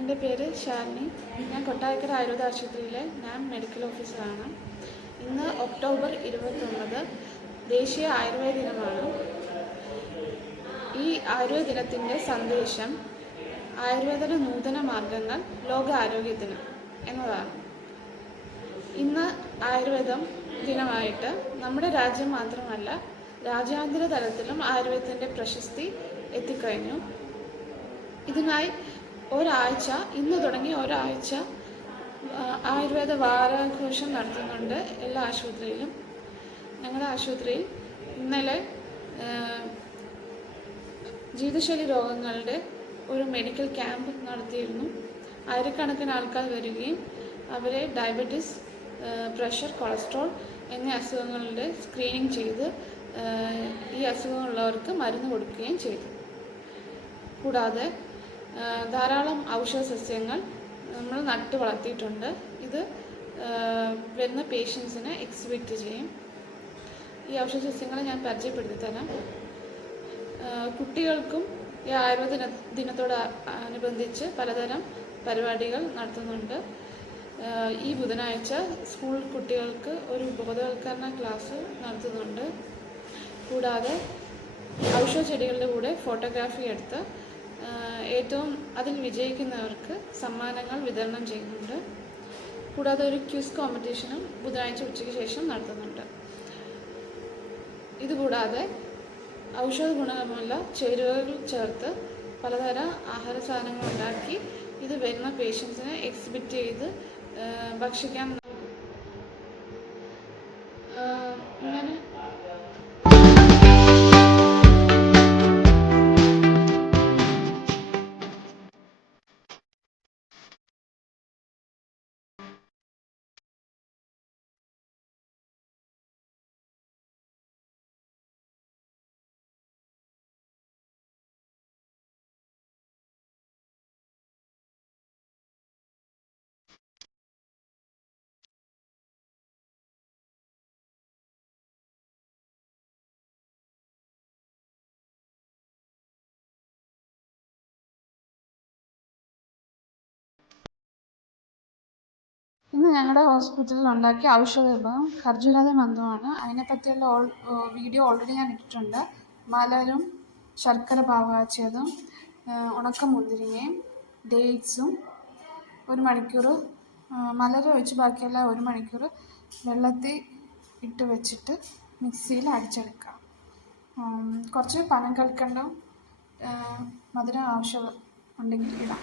എൻ്റെ പേര് ഷാലിനി. ഞാൻ കൊട്ടാരക്കര ആയുർവേദ ആശുപത്രിയിലെ മെഡിക്കൽ ഓഫീസറാണ്. ഇന്ന് ഒക്ടോബർ 29 ദേശീയ ആയുർവേദ ദിനമാണ്. ഈ ആയുർവേദ ദിനത്തിൻ്റെ സന്ദേശം ആയുർവേദ നൂതന മാർഗങ്ങൾ ലോക ആരോഗ്യത്തിന് എന്നതാണ്. ഇന്ന് ആയുർവേദം ദിനമായിട്ട് നമ്മുടെ രാജ്യം മാത്രമല്ല രാജ്യാന്തര തലത്തിലും ആയുർവേദത്തിൻ്റെ പ്രശസ്തി എത്തിക്കഴിഞ്ഞു. ഇതിനായി ഇന്ന് തുടങ്ങി ഒരാഴ്ച ആയുർവേദ വാരാഘോഷം നടത്തുന്നുണ്ട് എല്ലാ ആശുപത്രിയിലും. ഞങ്ങളുടെ ആശുപത്രിയിൽ ഇന്നലെ ജീവിതശൈലി രോഗങ്ങളുടെ ഒരു മെഡിക്കൽ ക്യാമ്പ് നടത്തിയിരുന്നു. ആയിരക്കണക്കിന് ആൾക്കാർ വരികയും അവരെ ഡയബറ്റീസ്, പ്രഷർ, കൊളസ്ട്രോൾ എന്നീ അസുഖങ്ങളുടെ സ്ക്രീനിങ് ചെയ്ത് ഈ അസുഖമുള്ളവർക്ക് മരുന്ന് കൊടുക്കുകയും ചെയ്തു. കൂടാതെ ധാരാളം ഔഷധ സസ്യങ്ങൾ നമ്മൾ നട്ടു വളർത്തിയിട്ടുണ്ട്. ഇത് വരുന്ന പേഷ്യൻസിനെ എക്സിബിറ്റ് ചെയ്യും. ഈ ഔഷധ സസ്യങ്ങളെ ഞാൻ പരിചയപ്പെടുത്തി തരാം. കുട്ടികൾക്കും ഈ ആയുർവേദ ദിനത്തോടനുബന്ധിച്ച് പലതരം പരിപാടികൾ നടത്തുന്നുണ്ട്. ഈ ബുധനാഴ്ച സ്കൂൾ കുട്ടികൾക്ക് ഒരു ബോധവൽക്കരണ ക്ലാസ് നടത്തുന്നുണ്ട്. കൂടാതെ ഔഷധ ചെടികളുടെ കൂടെ ഫോട്ടോഗ്രാഫി എടുത്ത് ഏറ്റവും അതിൽ വിജയിക്കുന്നവർക്ക് സമ്മാനങ്ങൾ വിതരണം ചെയ്യുന്നുണ്ട്. കൂടാതെ ഒരു ക്വിസ് കോമ്പറ്റീഷനും ബുധനാഴ്ച ഉച്ചയ്ക്ക് ശേഷം നടത്തുന്നുണ്ട്. ഇതുകൂടാതെ ഔഷധ ഗുണമുള്ള ചേരുവകൾ ചേർത്ത് പലതരം ആഹാര സാധനങ്ങൾ ഉണ്ടാക്കി ഇത് വരുന്ന പേഷ്യൻസിനെ എക്സിബിറ്റ് ചെയ്ത് ഭക്ഷിക്കാൻ ഇങ്ങനെ ഇന്ന് ഞങ്ങളുടെ ഹോസ്പിറ്റലിൽ ഉണ്ടാക്കിയ ഔഷധ വിഭവം ഖർജൂരാതി മന്ത്രമാണ്. അതിനെപ്പറ്റിയുള്ള വീഡിയോ ഓൾറെഡി ഞാൻ ഇട്ടിട്ടുണ്ട്. മലരും ശർക്കര പാവ് കാച്ചിയതും ഉണക്കമുന്തിരിങ്ങയും ഡേറ്റ്സും 1 മണിക്കൂർ മലര് ഒഴിച്ച് ബാക്കിയെല്ലാം 1 മണിക്കൂർ വെള്ളത്തിൽ ഇട്ട് വെച്ചിട്ട് മിക്സിയിൽ അടിച്ചെടുക്കാം. കുറച്ച് പനം കൽക്കണ്ടവും മധുരം ആവശ്യം ഉണ്ടെങ്കിൽ ഇടാം.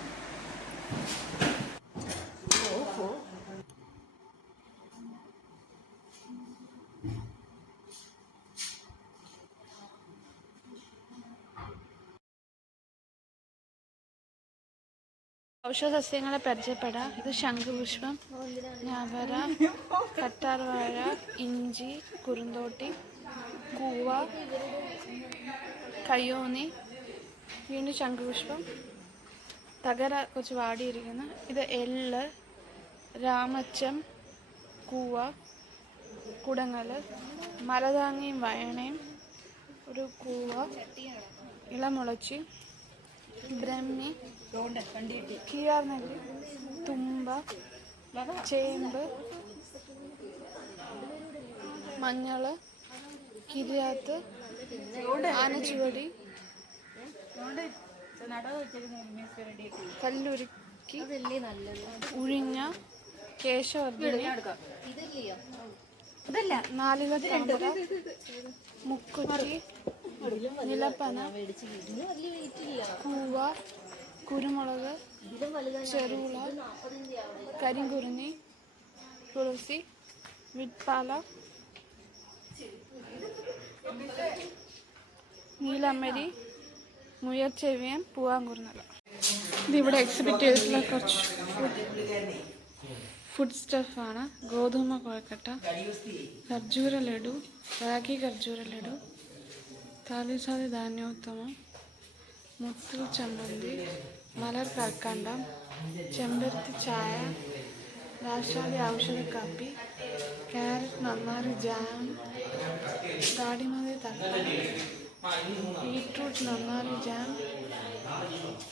ഔഷധ സസ്യങ്ങളെ പരിചയപ്പെടാം. ഇത് ശംഖുപുഷ്പം, ഞവര, കറ്റാർവാഴ, ഇഞ്ചി, കുറുന്തോട്ടി, കൂവ, കയ്യോന്നി, വീണ്ടും ശംഖുപുഷ്പം, തകര കുറച്ച് വാടിയിരിക്കുന്ന, ഇത് എള്ള്, രാമച്ചം, കൂവ, കുടങ്ങൽ, മലതാങ്ങിയും വയണയും, ഒരു കൂവ, ഇളമുളച്ചി, ബ്രഹ്മി, കീഴാർനെല്ലി, തുമ്പ, ചേമ്പ്, മഞ്ഞൾ, കിരിയാത്ത്, ആനച്ചുവടി, കല്ലുരുക്കി, ഉഴിഞ്ഞ, കേശവർദ്ധനി, നാലികത്താമ്പര, മുക്കുറ്റി, നിലപ്പന, കൂവ, കുരുമുളക്, ചെറുള, കരിങ്കുറുനി, തുളസി, വിട്പാല, നീലമ്മരി, മുയർച്ചെവിയൻ, പൂവാങ്കുറുന്നല. ഇതിവിടെ എക്സിബിറ്റ് ചെയ്തിട്ടുള്ള കുറച്ച് ഫുഡ് സ്റ്റഫാണ്. ഗോതമ്പ കുഴക്കട്ട, ഖർജൂര ലഡു, റാഗി ഖർജൂര ലഡു, താലിസാതി ധാന്യോത്തമം, മുത്തൽ ചമ്മന്തി, മലർ കൽക്കണ്ടം, ചെമ്പരത്തി ചായ, രാശാദി ഔഷധ കാപ്പി, ക്യാരറ്റ് നന്നാരി ജാം, താടിമതി തക്കാളി, ബീട്രൂട്ട് നന്നാരി ജാം,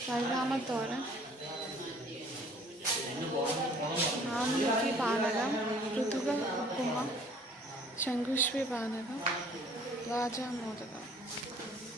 വഴുതാമത്തോരൻ, ఊరికి పానకం, ఋతుక ఉప్మా, శంకుశ్రీ పానకం, రాజా మోదకం.